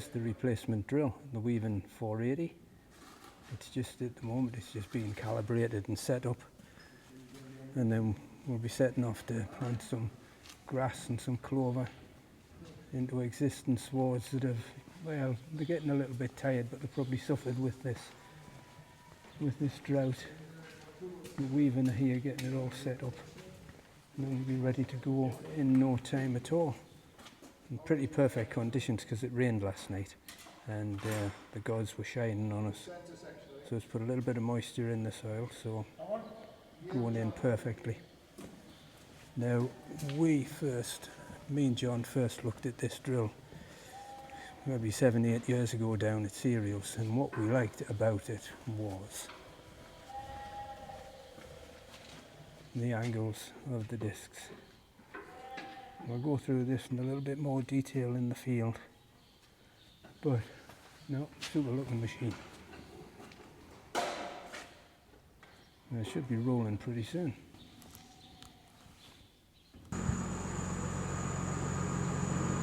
is the replacement drill, the Weaving 480. It's just at the moment it's just being calibrated and set up, and then we'll be setting off to plant some grass and some clover into existing swards that have, well, they're getting a little bit tired, but they've probably suffered with this drought. The weaving here, getting it all set up, and then we'll be ready to go in no time at all. In pretty perfect conditions because it rained last night and the gods were shining on us, so it's put a little bit of moisture in the soil, so going in perfectly. Now me and John first looked at this drill maybe 7-8 years ago down at Cereals, and what we liked about it was the angles of the discs. We'll go through this in a little bit more detail in the field, but no, super looking machine. And it should be rolling pretty soon.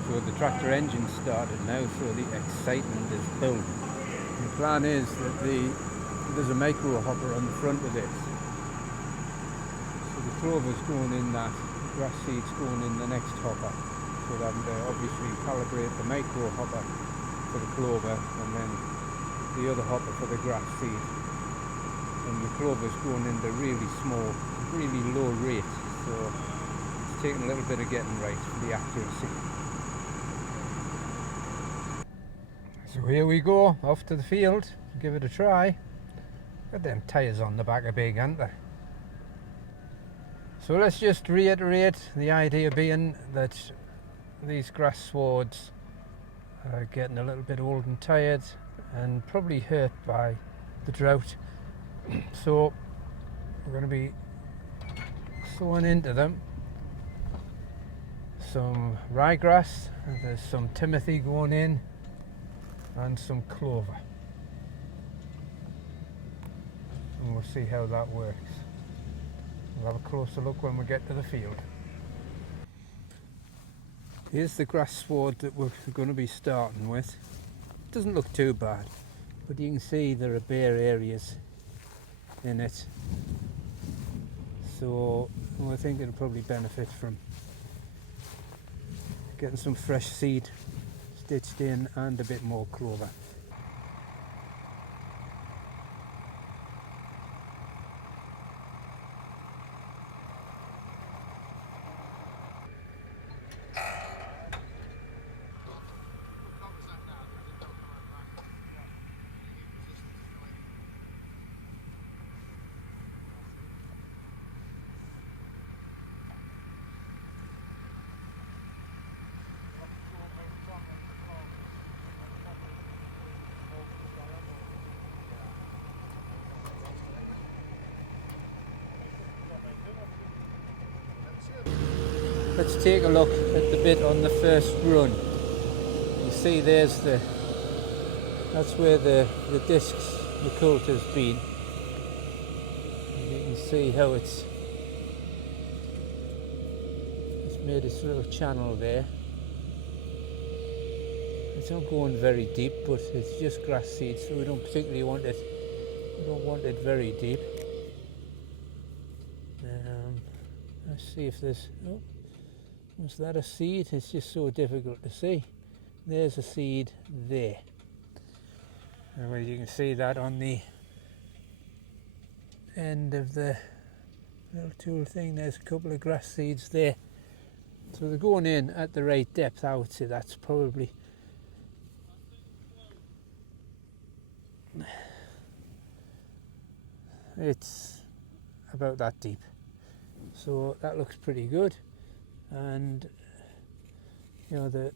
So the tractor engine started now, so the excitement is building. The plan is that there's a micro hopper on the front of this. So the clover's going in that, grass seed's going in the next hopper. So that obviously calibrate the micro hopper for the clover and then the other hopper for the grass seed. And the clover's going in the really small, really low rate. So it's taking a little bit of getting right for the accuracy. So here we go, off to the field, give it a try. Got them tyres on the back are big, aren't they? So let's just reiterate the idea being that these grass swards are getting a little bit old and tired and probably hurt by the drought. So we're going to be sowing into them some ryegrass, there's some timothy going in, and some clover, and we'll see how that works. We'll have a closer look when we get to the field. Here's the grass sward that we're going to be starting with. It doesn't look too bad, but you can see there are bare areas in it, so I think it'll probably benefit from getting some fresh seed stitched in and a bit more clover. Let's take a look at the bit on the first run. You see that's where the discs, the coulter's been. And you can see how it's made its little channel there. It's not going very deep, but it's just grass seed, so we don't particularly want it. We don't want it very deep. Let's see if there's. Oh, was that a seed? It's just so difficult to see. There's a seed there. And well, you can see that on the end of the little tool thing. There's a couple of grass seeds there. So they're going in at the right depth. I would say that's probably it's about that deep. So that looks pretty good. And you know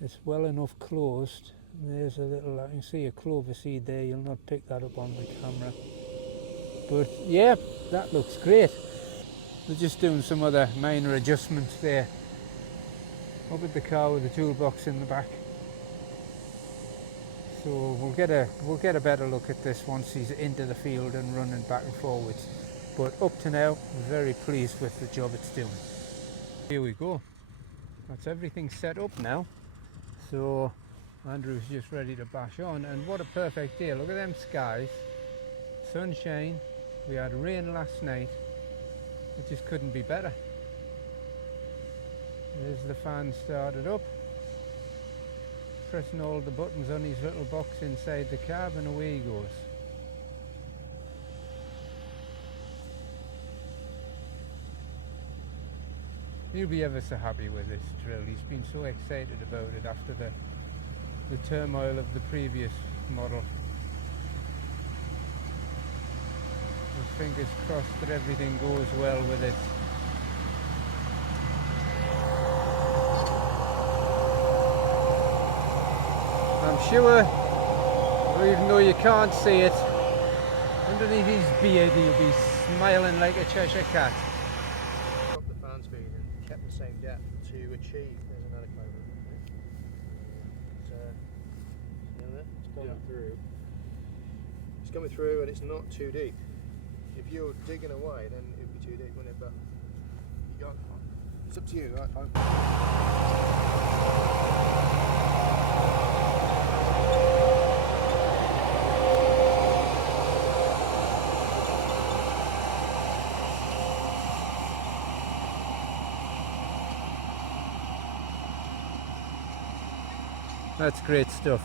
it's well enough closed. There's a little, I can see a clover seed there. You'll not pick that up on the camera, but yeah, that looks great. We're just doing some other minor adjustments there up at the car with the toolbox in the back. So we'll get a better look at this once he's into the field and running back and forwards. But up to now, I'm very pleased with the job it's doing. Here we go. That's everything set up now. So Andrew's just ready to bash on, and what a perfect day. Look at them skies. Sunshine. We had rain last night. It just couldn't be better. There's the fan started up. Pressing all the buttons on his little box inside the cab, and away he goes. He'll be ever so happy with this drill. He's been so excited about it after the turmoil of the previous model. With fingers crossed that everything goes well with it. I'm sure, even though you can't see it, underneath his beard he'll be smiling like a Cheshire cat. Dropped the fan speed and kept the same depth to achieve. There's another Clover. It's coming through. It's coming through and it's not too deep. If you're digging away, then it would be too deep, wouldn't it? But you got, it's up to you. That's great stuff.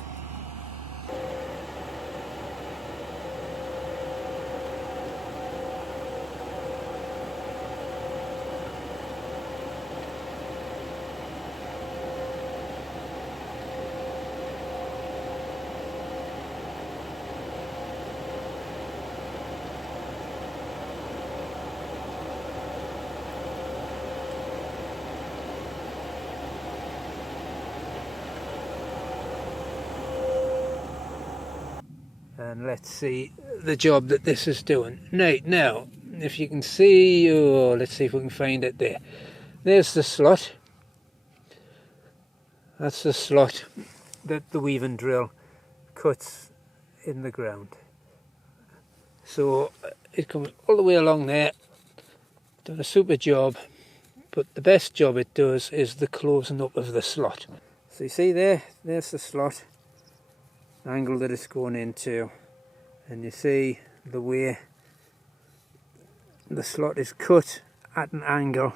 And let's see the job that this is doing. Right, now, if you can see, oh, let's see if we can find it there. There's the slot. That's the slot that the weaving drill cuts in the ground. So it comes all the way along there. Done a super job, but the best job it does is the closing up of the slot. So you see there's the slot, the angle that it's going into. And you see the way the slot is cut at an angle,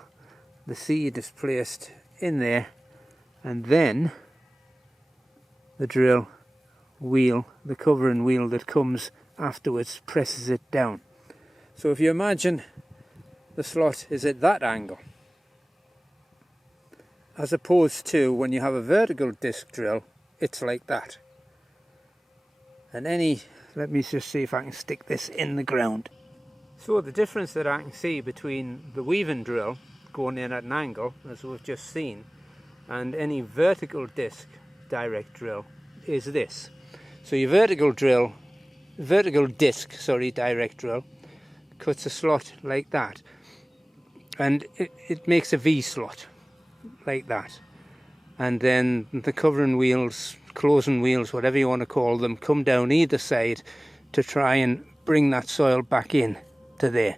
the seed is placed in there, and then the drill wheel, the covering wheel that comes afterwards, presses it down. So if you imagine the slot is at that angle, as opposed to when you have a vertical disc drill, it's like that. And let me just see if I can stick this in the ground. So the difference that I can see between the weaving drill going in at an angle, as we've just seen, and any vertical disc direct drill is this. So your vertical disc direct drill cuts a slot like that, and it makes a V slot like that. And then the covering wheels, closing wheels, whatever you want to call them, come down either side to try and bring that soil back in to there,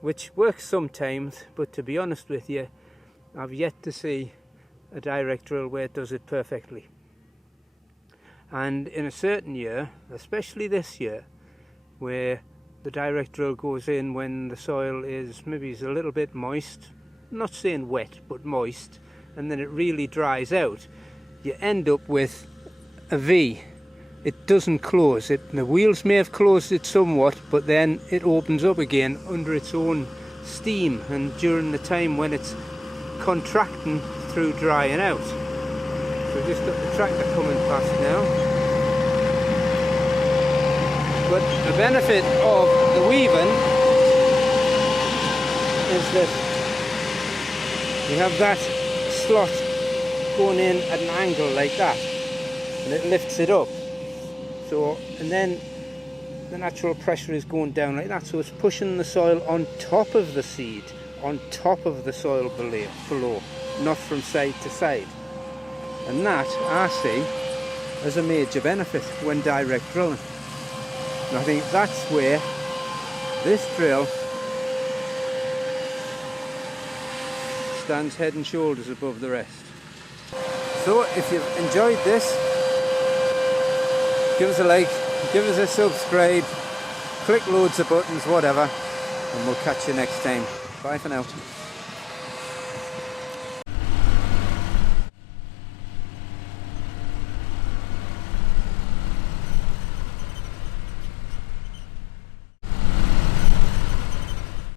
which works sometimes, but to be honest with you, I've yet to see a direct drill where it does it perfectly. And in a certain year, especially this year, where the direct drill goes in when the soil is maybe a little bit moist, I'm not saying wet, but moist, and then it really dries out, you end up with a V. It doesn't close. The wheels may have closed it somewhat, but then it opens up again under its own steam and during the time when it's contracting through drying out. So just got the tractor coming past now. But the benefit of the weaving is that you have that slot going in at an angle like that, and it lifts it up. So, and then the natural pressure is going down like that, so it's pushing the soil on top of the seed, on top of the soil below, not from side to side. And that, I see, as a major benefit when direct drilling. And I think that's where this drill stands head and shoulders above the rest. So if you've enjoyed this, give us a like, give us a subscribe, click loads of buttons, whatever, and we'll catch you next time. Bye for now.